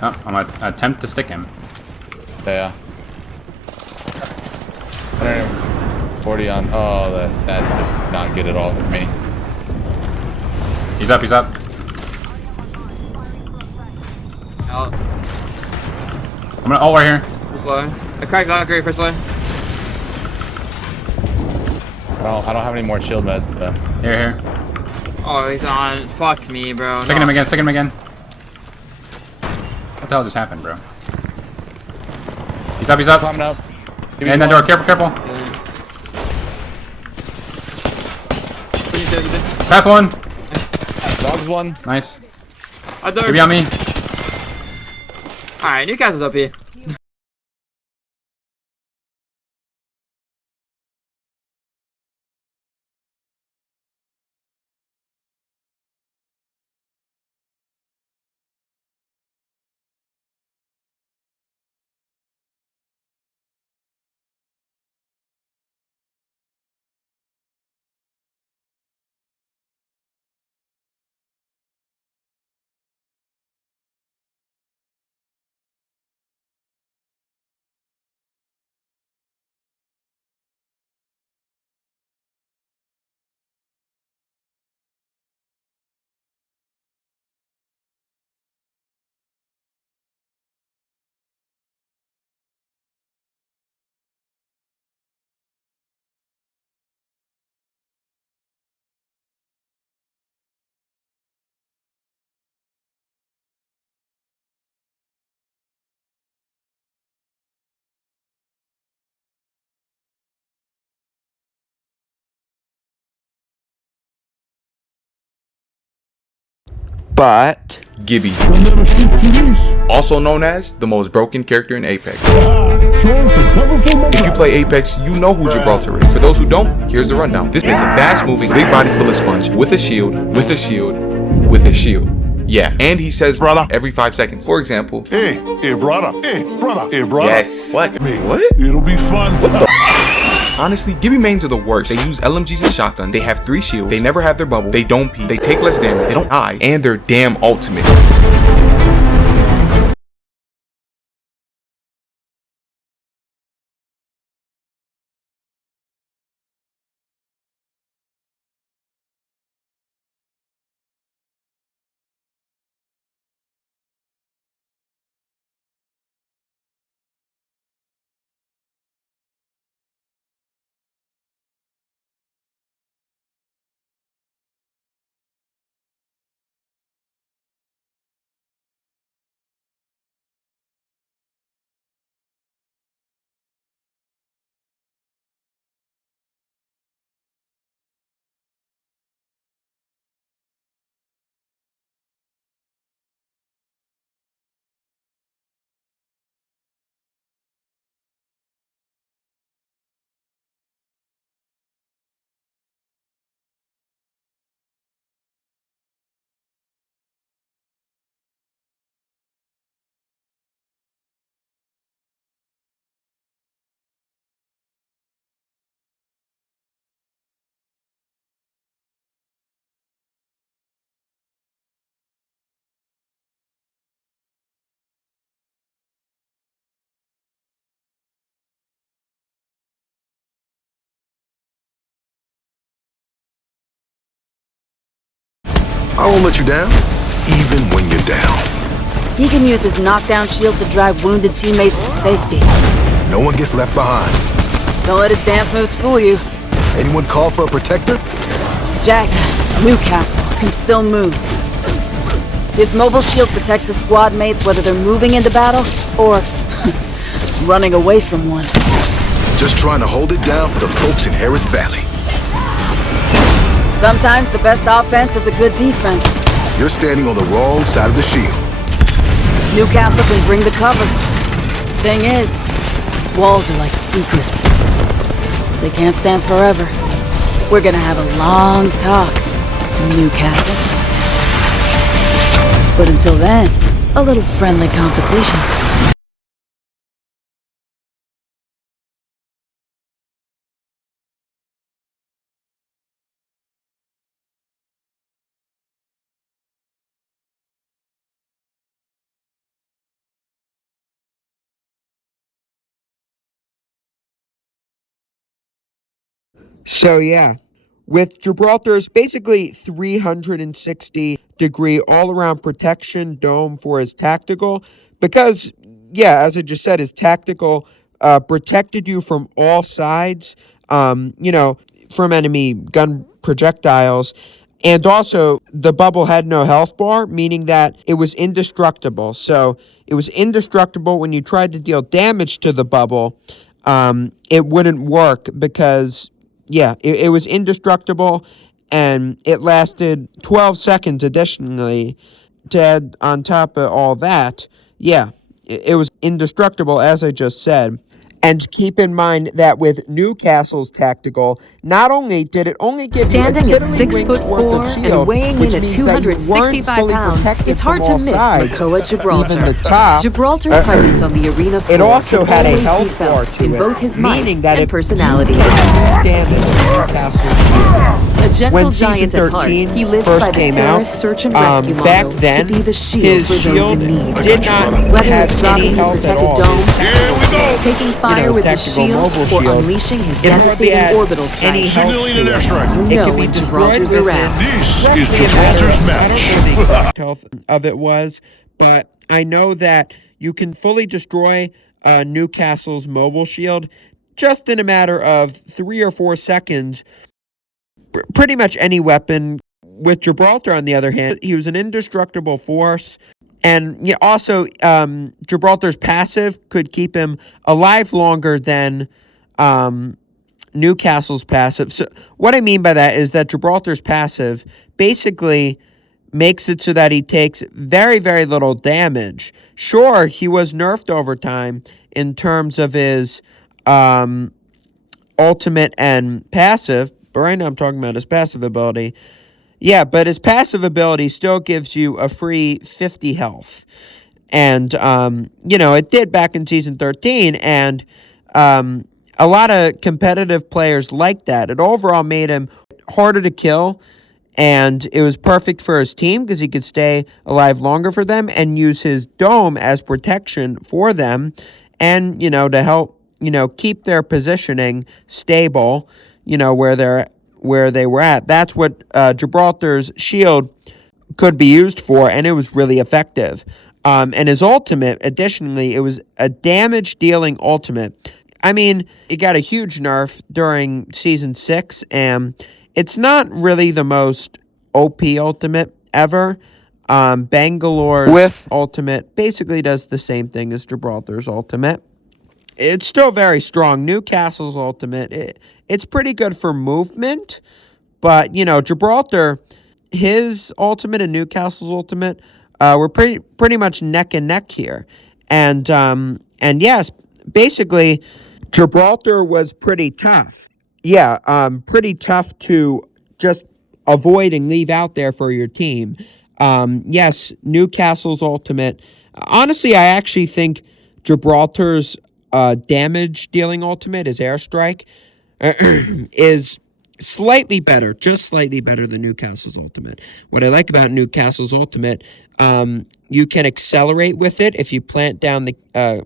Oh, I'm gonna attempt to stick him. Yeah. 140 on. Oh, that does not get it all for me. He's up, he's up. Out. I'm gonna ult right here. First line. I cracked not great first line. I don't have any more shield meds, so. Here. Oh, he's on. Fuck me, bro. Sticking him again, sticking him again. What the hell just happened, bro? He's up, he's up. Climbing up. In that door, careful. Path one. Dogs one. Nice. Give me on me. Alright, Newcastle's up here. But Gibby, also known as the most broken character in Apex. If you play Apex, you know who Gibraltar is. For those who don't, here's the rundown. This is a fast-moving, big-bodied bullet sponge with a shield, Yeah, and he says brother every 5 seconds. For example, hey brother. Yes. What? What? It'll be fun. What the? Honestly, Gibby mains are the worst. They use LMGs and shotguns. They have 3 shields. They never have their bubble. They don't peek. They take less damage. They don't die. And they're damn ultimate. I won't let you down, even when you're down. He can use his knockdown shield to drag wounded teammates to safety. No one gets left behind. Don't let his dance moves fool you. Anyone call for a protector? Jack, Newcastle, can still move. His mobile shield protects his squad mates whether they're moving into battle or running away from one. Just trying to hold it down for the folks in Harris Valley. Sometimes the best offense is a good defense. You're standing on the wrong side of the shield. Newcastle can bring the cover. Thing is, walls are like secrets. They can't stand forever. We're gonna have a long talk, Newcastle. But until then, a little friendly competition. So yeah, with Gibraltar's basically 360-degree all-around protection dome for his tactical, because yeah, as I just said, his tactical protected you from all sides, from enemy gun projectiles. And also, the bubble had no health bar, meaning that it was indestructible. So it was indestructible when you tried to deal damage to the bubble. It wouldn't work because, yeah, it was indestructible, and it lasted 12 seconds additionally. To add on top of all that, yeah, it was indestructible, as I just said. And keep in mind that with Newcastle's tactical, not only did it only give Standing you a at 6'4" and weighing in at 265 pounds, it's hard to miss Makoa Gibraltar. Even the top, Gibraltar's presence on the arena floor it also can had a always be health bar felt to in it, both his might meaning that and it personality. A gentle When giant Season at heart, 13 he lives first by the came Sarah's out, search and rescue back motto then, to be the shield his for those shield in need. did not Whether have it's any dropping his health at protective all. dome, Here we go. taking fire with his tactical shield, mobile or shield, unleashing his it hardly devastating had orbital any strike, health Signaling to an it. airstrike. you It know could be when destroyed Gibraltar's within around. This is roughly a matter Gibraltar's of- I don't know the match. exact health of it was, but I know that you can fully destroy Newcastle's mobile shield just in a matter of 3 or 4 seconds. Pretty much any weapon. With Gibraltar, on the other hand, he was an indestructible force. And yeah, also, Gibraltar's passive could keep him alive longer than Newcastle's passive. So what I mean by that is that Gibraltar's passive basically makes it so that he takes very, very little damage. Sure, he was nerfed over time in terms of his ultimate and passive, but right now I'm talking about his passive ability. Yeah, but his passive ability still gives you a free 50 health. And, it did back in Season 13, and a lot of competitive players liked that. It overall made him harder to kill, and it was perfect for his team because he could stay alive longer for them and use his dome as protection for them and, to help, keep their positioning stable, where they were at. That's what Gibraltar's shield could be used for, and it was really effective. And his ultimate, additionally, it was a damage-dealing ultimate. I mean, it got a huge nerf during Season 6, and it's not really the most OP ultimate ever. Bangalore's ultimate basically does the same thing as Gibraltar's ultimate. It's still very strong. Newcastle's ultimate, it's pretty good for movement, but, Gibraltar, his ultimate and Newcastle's ultimate were pretty much neck and neck here. And yes, basically, Gibraltar was pretty tough. Yeah, pretty tough to just avoid and leave out there for your team. Yes, Newcastle's ultimate. Honestly, I actually think Gibraltar's damage dealing ultimate, his airstrike, is slightly better, just slightly better than Newcastle's ultimate. What I like about Newcastle's ultimate, you can accelerate with it. If you plant down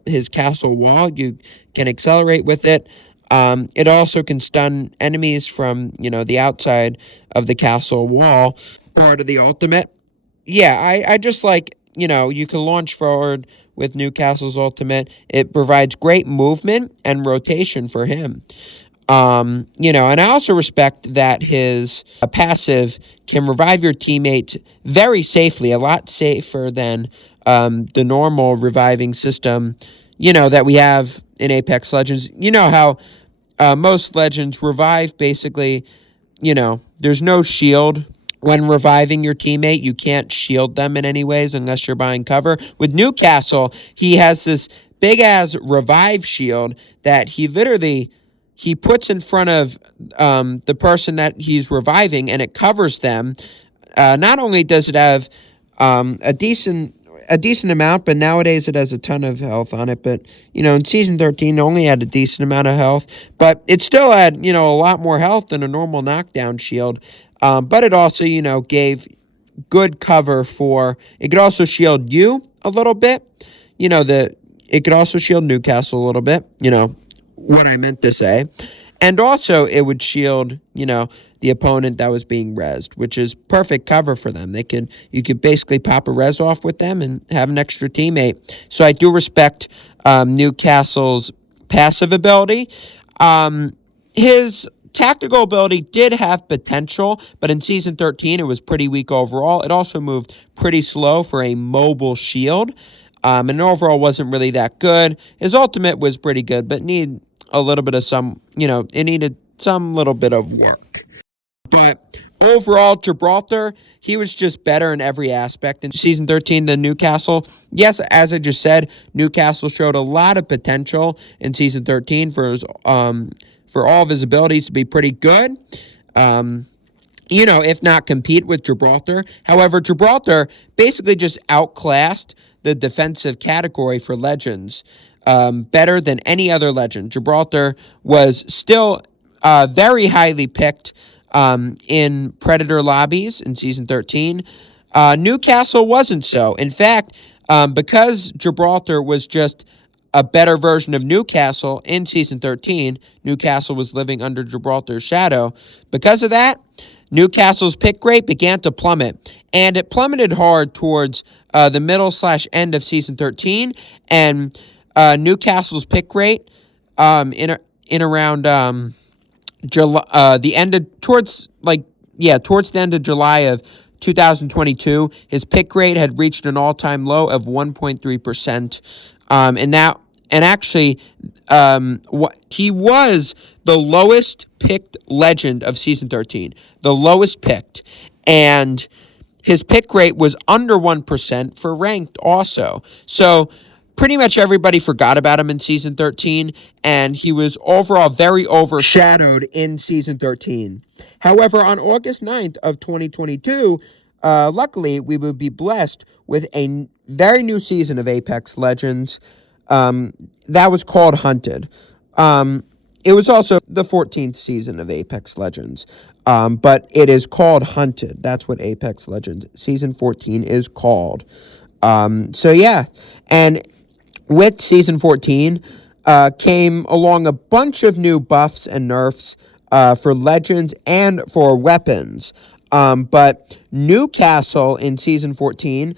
his castle wall, you can accelerate with it. It also can stun enemies from, the outside of the castle wall. Part of the ultimate. Yeah, I just like, you can launch forward with Newcastle's ultimate. It provides great movement and rotation for him. And I also respect that his passive can revive your teammates very safely, a lot safer than the normal reviving system, that we have in Apex Legends. You know how most Legends revive basically, there's no shield. When reviving your teammate, you can't shield them in any ways unless you're buying cover. With Newcastle, he has this big-ass revive shield that he puts in front of the person that he's reviving, and it covers them. Not only does it have a decent amount, but nowadays it has a ton of health on it. But, in Season 13, it only had a decent amount of health. But it still had, a lot more health than a normal knockdown shield. But it also, gave good cover for... It could also shield you a little bit. It could also shield Newcastle a little bit. What I meant to say. And also, it would shield, the opponent that was being rezzed, which is perfect cover for them. You could basically pop a res off with them and have an extra teammate. So I do respect Newcastle's passive ability. His tactical ability did have potential, but in Season 13, it was pretty weak overall. It also moved pretty slow for a mobile shield, and overall wasn't really that good. His ultimate was pretty good, but needed a little bit of it needed some little bit of work. But overall, Gibraltar, he was just better in every aspect in Season 13 than Newcastle. Yes, as I just said, Newcastle showed a lot of potential in Season 13 for all of his abilities to be pretty good. If not compete with Gibraltar. However, Gibraltar basically just outclassed the defensive category for legends better than any other legend. Gibraltar was still very highly picked in Predator lobbies in Season 13. Newcastle wasn't so. In fact, because Gibraltar was just a better version of Newcastle in Season 13, Newcastle was living under Gibraltar's shadow. Because of that, Newcastle's pick rate began to plummet, and it plummeted hard towards the middle/end of Season 13, and Newcastle's pick rate in around July, towards the end of July of 2022, his pick rate had reached an all-time low of 1.3%, he was the lowest picked legend of Season 13, the lowest picked, and his pick rate was under 1% for ranked also. So pretty much everybody forgot about him in Season 13, and he was overall very overshadowed in Season 13. However, on August 9th of 2022, luckily, we would be blessed with a very new season of Apex Legends that was called Hunted. It was also the 14th season of Apex Legends, but it is called Hunted. That's what Apex Legends Season 14 is called. And with Season 14 came along a bunch of new buffs and nerfs for Legends and for weapons. But Newcastle in Season 14,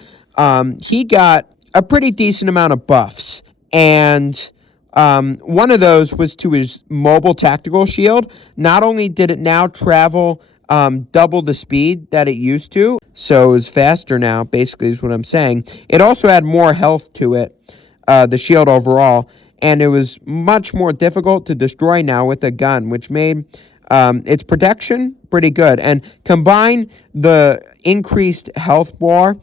he got a pretty decent amount of buffs. And one of those was to his mobile tactical shield. Not only did it now travel double the speed that it used to, so it was faster now, basically is what I'm saying. It also had more health to it, the shield overall, and it was much more difficult to destroy now with a gun, which made its protection pretty good. And combine the increased health bar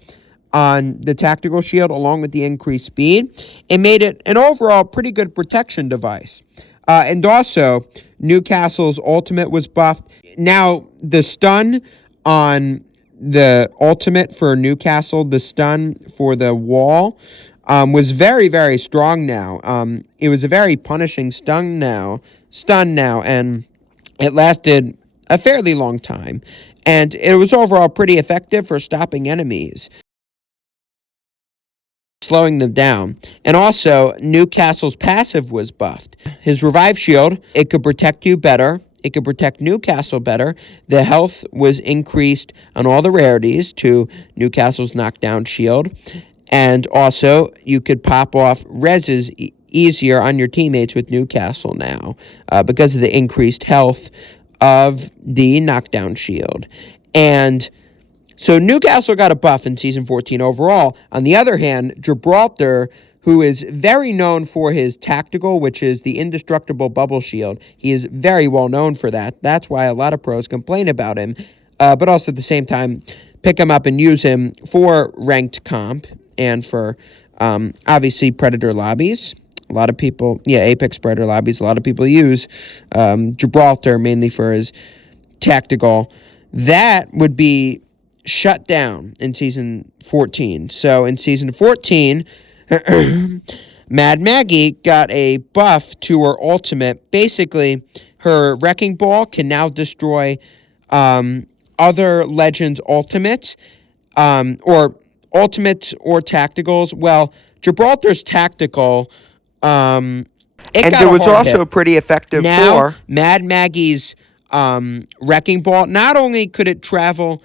on the tactical shield along with the increased speed, it made it an overall pretty good protection device. And also, Newcastle's ultimate was buffed. Now, the stun on the ultimate for Newcastle, the stun for the wall, was very, very strong now. It was a very punishing stun now, and it lasted a fairly long time. And it was overall pretty effective for stopping enemies, slowing them down. And also, Newcastle's passive was buffed. His revive shield, it could protect you better. It could protect Newcastle better. The health was increased on all the rarities to Newcastle's knockdown shield. And also, you could pop off reses easier on your teammates with Newcastle now because of the increased health of the knockdown shield. And so Newcastle got a buff in Season 14 overall. On the other hand, Gibraltar, who is very known for his tactical, which is the indestructible bubble shield, he is very well known for that. That's why a lot of pros complain about him, but also at the same time pick him up and use him for ranked comp and for obviously Predator lobbies. A lot of people, Apex Predator lobbies, a lot of people use Gibraltar mainly for his tactical. That would be shut down in Season 14. So in Season 14, Mad Maggie got a buff to her ultimate. Basically, her Wrecking Ball can now destroy other Legends ultimates, or ultimates or tacticals. Well, Gibraltar's tactical And got there a was hard also hit. pretty effective Now, for Mad Maggie's wrecking ball. Not only could it travel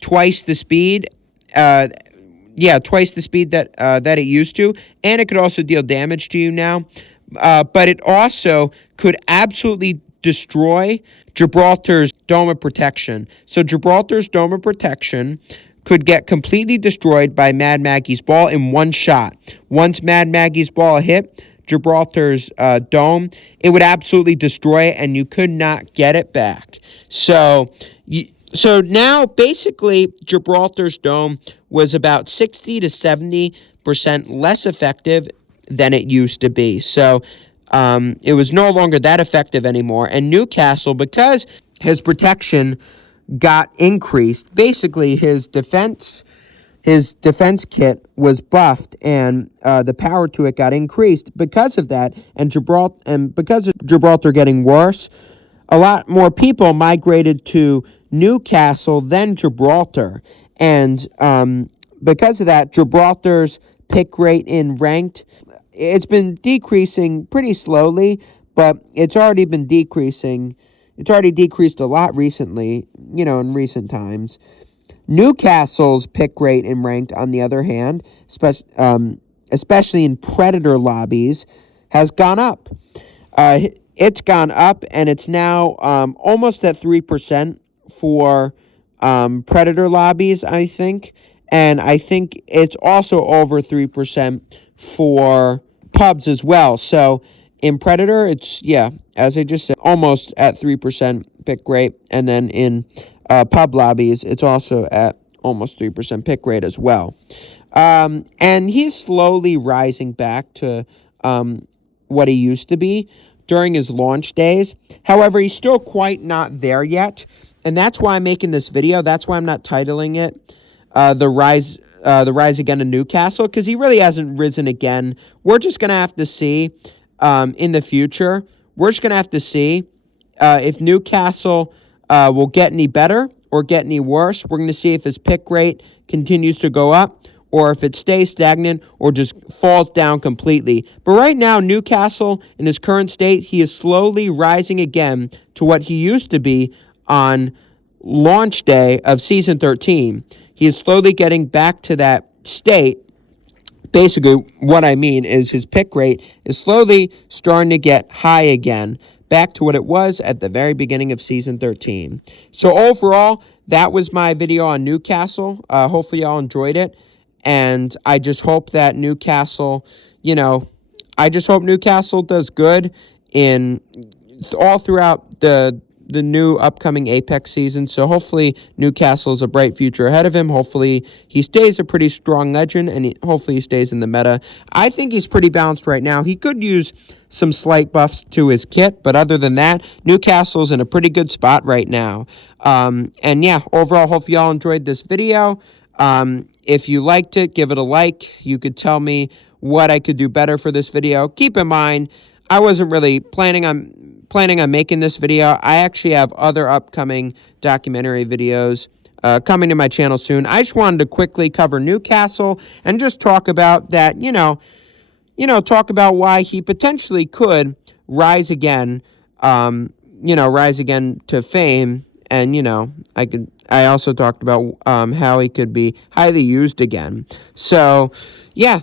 twice the speed, twice the speed that that it used to, and it could also deal damage to you now. But it also could absolutely destroy Gibraltar's dome of protection. So Gibraltar's dome of protection could get completely destroyed by Mad Maggie's ball in one shot. Once Mad Maggie's ball hit Gibraltar's dome, it would absolutely destroy it, and you could not get it back. So now, basically, Gibraltar's dome was about 60 to 70% less effective than it used to be. So it was no longer that effective anymore. And Newcastle, because his protection got increased, basically his defense kit was buffed, and the power to it got increased because of that. And because of Gibraltar getting worse, a lot more people migrated to Newcastle than Gibraltar. And because of that, Gibraltar's pick rate in ranked, it's been decreasing pretty slowly, but it's already been decreasing. It's already decreased a lot recently, in recent times. Newcastle's pick rate in ranked, on the other hand, especially in predator lobbies, has gone up. It's gone up, and it's now almost at 3% for predator lobbies, I think. And I think it's also over 3% for pubs as well. So in predator, it's, as I just said, almost at 3% pick rate. And then in pub lobbies, it's also at almost 3% pick rate as well. And he's slowly rising back to what he used to be during his launch days. However, he's still quite not there yet. And that's why I'm making this video. That's why I'm not titling it the rise again of Newcastle, because he really hasn't risen again. We're just going to have to see in the future. We're just going to have to see if Newcastle will get any better or get any worse. We're going to see if his pick rate continues to go up, or if it stays stagnant or just falls down completely. But right now, Newcastle, in his current state, he is slowly rising again to what he used to be on launch day of Season 13. He is slowly getting back to that state. Basically, what I mean is his pick rate is slowly starting to get high again, back to what it was at the very beginning of Season 13. So overall, that was my video on Newcastle. Hopefully y'all enjoyed it. And I just hope that Newcastle, I just hope Newcastle does good in all throughout the new upcoming Apex season. So hopefully Newcastle is a bright future ahead of him. Hopefully he stays a pretty strong legend, and hopefully he stays in the meta. I think he's pretty balanced right now. He could use some slight buffs to his kit, but other than that, Newcastle's in a pretty good spot right now. And yeah, overall, hope y'all enjoyed this video. If you liked it, give it a like. You could tell me what I could do better for this video. Keep in mind, I wasn't really planning on making this video. I actually have other upcoming documentary videos coming to my channel soon. I just wanted to quickly cover Newcastle and just talk about that, talk about why he potentially could rise again, rise again to fame. And, I also talked about how he could be highly used again. So, yeah.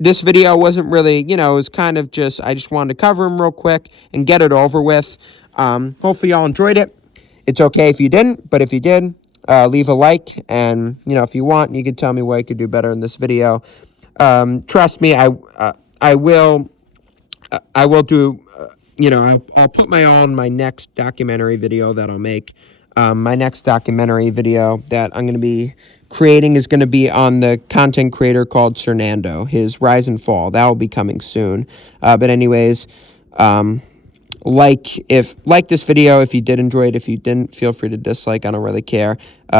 This video wasn't really, it was kind of just, I just wanted to cover him real quick and get it over with. Hopefully y'all enjoyed it. It's okay if you didn't, but if you did, leave a like. And, if you want, you can tell me what I could do better in this video. Trust me, I will do, I'll put my all in my next documentary video that I'll make. My next documentary video that I'm going to be creating is going to be on the content creator called Rando, his rise and fall. That will be coming soon. But anyways, like this video if you did enjoy it. If you didn't, feel free to dislike. I don't really care.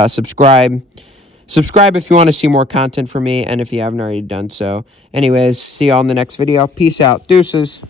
Subscribe if you want to see more content from me, and if you haven't already done so. Anyways, see y'all in the next video. Peace out. Deuces.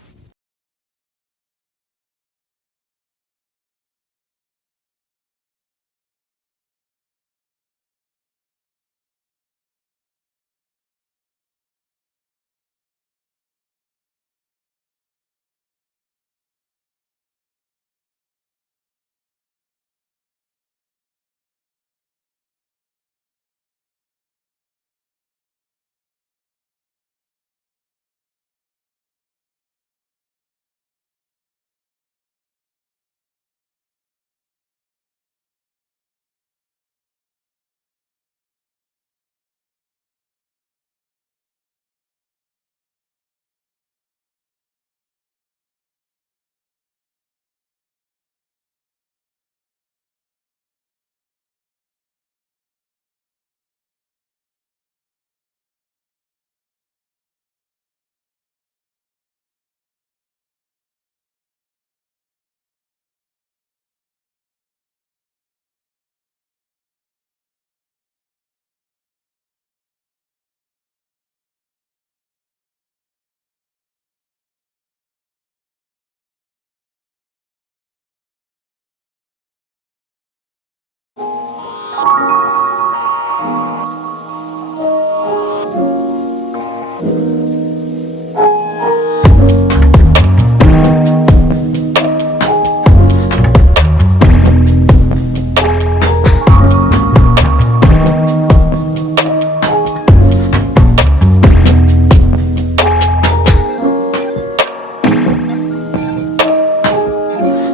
Nice.